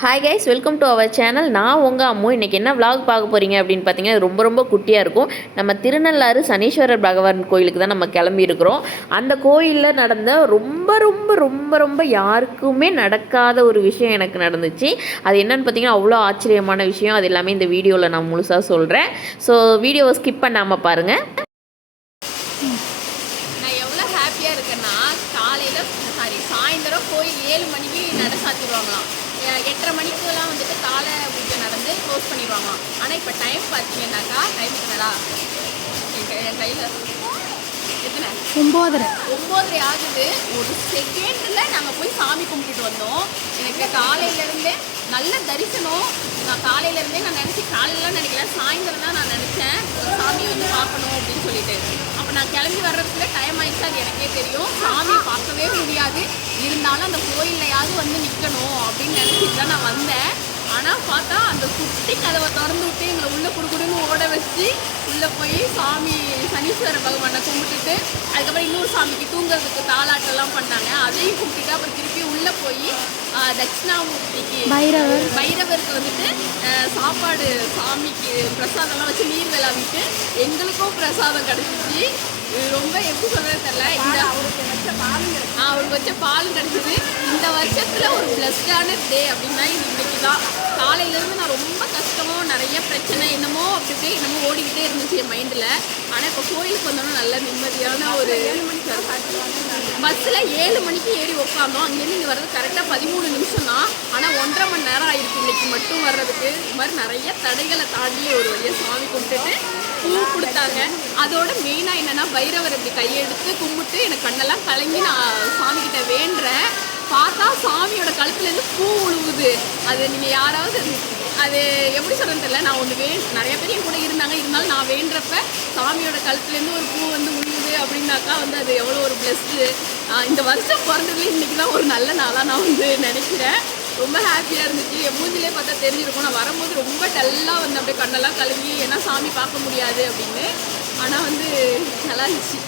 Hi guys, welcome to our channel. நான் உங்கள் அம்மு. இன்றைக்கி என்ன vlog பார்க்க போகிறீங்க அப்படின்னு பார்த்தீங்கன்னா, ரொம்ப ரொம்ப குட்டியாக இருக்கும். நம்ம திருநள்ளாறு சனீஸ்வரர் பகவான் கோயிலுக்கு தான் நம்ம கிளம்பியிருக்கிறோம். அந்த கோயிலில் நடந்த ரொம்ப ரொம்ப ரொம்ப ரொம்ப யாருக்குமே நடக்காத ஒரு விஷயம் எனக்கு நடந்துச்சு. அது என்னென்னு பார்த்தீங்கன்னா, அவ்வளோ ஆச்சரியமான விஷயம். அது எல்லாமே இந்த வீடியோவில் நான் முழுசாக சொல்கிறேன். ஸோ வீடியோவை ஸ்கிப் பண்ணாமல் பாருங்கள். நான் எவ்வளோ ஹாப்பியாக இருக்கேன்னா, சாயந்தரம் கோயில் 7 மணிக்கு நட சாத்திடுவாங்களாம். 8:30 மணிக்கெல்லாம் வந்துட்டு காலை பூஜை நடந்து க்ளோஸ் பண்ணிடுவாங்களாம். ஆனால் இப்போ டைம் பார்த்தீங்கன்னாக்கா, டைம் என்னடா என் கையில் எத்தனை 9:30 ஆகுது. ஒரு செகண்டில் நாங்கள் போய் சாமி கும்பிட்டுட்டு வந்தோம். எனக்கு காலையிலேருந்தே நல்ல தரிசனம். நான் காலையிலேருந்தே நான் காலையிலாம் நினைக்கல, சாயந்தரம் தான் நான் நினச்சேன் சாமியை வந்து பார்க்கணும் அப்படின்னு சொல்லிட்டு. அப்போ நான் கிளம்பி வர்றதுக்குள்ள டைம் ஆயிடுச்சு. அது எனக்கே தெரியும், சாமியை பார்க்கவே முடியாது. இருந்தாலும் அந்த கோயில்லையாவது வந்து நிற்கணும் அப்படின்னு நினச்சிட்டு தான் நான் வந்தேன். ஆனால் பார்த்தா அந்த குட்டி கதவை திறந்து விட்டு எங்களை உள்ளே குடுக்குடுன்னு ஓட வச்சு உள்ளே போய் சாமி சனீஸ்வர பகவானை கும்பிட்டுட்டு, அதுக்கப்புறம் இன்னொரு சாமிக்கு தூங்குறதுக்கு தாலாட்டெல்லாம் பண்ணாங்க. அதையும் கும்பிட்டுட்டு அப்புறம் திருப்பி உள்ளே போய் தட்சிணாமூர்த்திக்கு பைரவருக்கு வந்துட்டு சாப்பாடு சாமிக்கு பிரசாதம்லாம் வச்சு நீர் விளாவிட்டு எங்களுக்கும் பிரசாதம் கிடச்சிச்சு. ரொம்ப எப்படி சொல்கிறது தெரியல. இந்த அவருக்கு வச்ச பாலும் கிடச்சிது. இந்த வருஷத்தில் ஒரு பிளஸ்டான டே அப்படின்னா இது இன்னைக்கு தான். காலையிலேருந்து நான் ரொம்ப கஷ்டமோ, நிறைய பிரச்சனை என்னமோ அப்படியே என்னமோ ஓடிக்கிட்டே இருந்துச்சு என் மைண்டில். ஆனால் இப்போ கோயிலுக்கு வந்தோன்னா நல்ல நிம்மதியான ஒரு பஸ்ஸில் 7 மணிக்கு ஏறி உட்காந்தோம். அங்கேருந்து இங்கே வர்றது கரெக்டாக 13 நிமிஷம் தான். ஆனால் 1.5 மணி நேரம் ஆயிருக்கு இன்னைக்கு மட்டும் வர்றதுக்கு. இது மாதிரி நிறைய தடைகளை தாண்டி ஒரு வழியாக சாமி கும்பிட்டுட்டு பூ கொடுத்தாங்க. அதோட மெயினாக என்னென்னா, பைரவர் இப்படி கையெடுத்து கும்பிட்டு எனக்கு கண்ணெல்லாம் கலங்கி நான் சாமிக்கிட்ட வேண்டுறேன். பார்த்தா சாமியோட கழுத்துலேருந்து பூ உழுவுது. அது நீங்கள் யாராவது அது எப்படி சொல்கிறது தெரியல. நான் ஒன்று நிறைய பேர் என் கூட இருந்தாலும் நான் வேண்டுறப்ப சாமியோட கழுத்துலேருந்து ஒரு பூ வந்து உழுவுது அப்படின்னாக்கா வந்து அது எவ்வளோ ஒரு பிளஸ்டு. இந்த வருஷம் பிறந்ததுலேயே இன்றைக்கி தான் ஒரு நல்ல நாளாக நான் வந்து நினைக்கிறேன். ரொம்ப ஹாப்பியாக இருந்துச்சு. என் மூஞ்சிலே பார்த்தா தெரிஞ்சிருக்கும். நான் வரும்போது ரொம்ப டல்லாக வந்து அப்படியே கண்ணெல்லாம் கழுவி, ஏன்னா சாமி பார்க்க முடியாது அப்படின்னு. ஆனால் வந்து நல்லா இருந்துச்சு.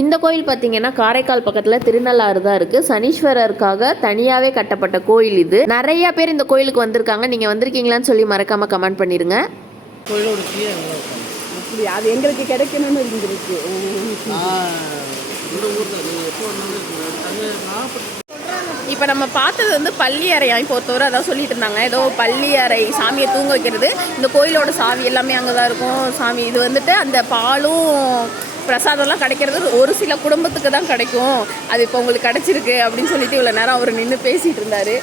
இந்த கோயில் பார்த்திங்கன்னா காரைக்கால் பக்கத்தில் திருநள்ளாறு தான் இருக்குது. சனீஸ்வரருக்காக தனியாகவே கட்டப்பட்ட கோயில் இது. நிறைய பேர் இந்த கோயிலுக்கு வந்திருக்காங்க. நீங்கள் வந்திருக்கீங்களான்னு சொல்லி மறக்காமல் கமெண்ட் பண்ணிடுங்க. அது எங்களுக்கு கிடைக்கணும்னு இருந்துருக்கு. இப்போ நம்ம பார்த்தது வந்து பள்ளி அறையா. இப்போ ஒருத்தவரை அதான் சொல்லிட்டு இருந்தாங்க, ஏதோ பள்ளி அறை சாமியை தூங்க வைக்கிறது. இந்த கோயிலோட சாவி எல்லாமே அங்கே தான் இருக்கும். சாமி இது வந்துட்டு அந்த பாலும் பிரசாதம்லாம் கிடைக்கிறது ஒரு சில குடும்பத்துக்கு தான் கிடைக்கும். அது இப்போ உங்களுக்கு கிடச்சிருக்கு அப்படின்னு சொல்லிட்டு இவ்வளோ நேரம் அவர் நின்று பேசிகிட்டு இருந்தார்.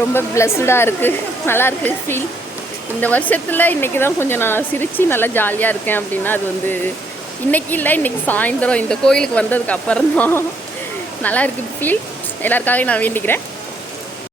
ரொம்ப பிளஸ்டாக இருக்குது, நல்லாயிருக்கு ஃபீல். இந்த வருஷத்தில் இன்றைக்கி தான் கொஞ்சம் நான் சிரித்து நல்லா ஜாலியாக இருக்கேன். அப்படின்னா அது வந்து இன்றைக்கி இல்லை, இன்றைக்கி சாயந்தரம் இந்த கோயிலுக்கு வந்ததுக்கு அப்புறம் தான் நல்லா இருக்குது ஃபீல். எல்லாருக்காகவும் நான் வேண்டிக்கிறேன்.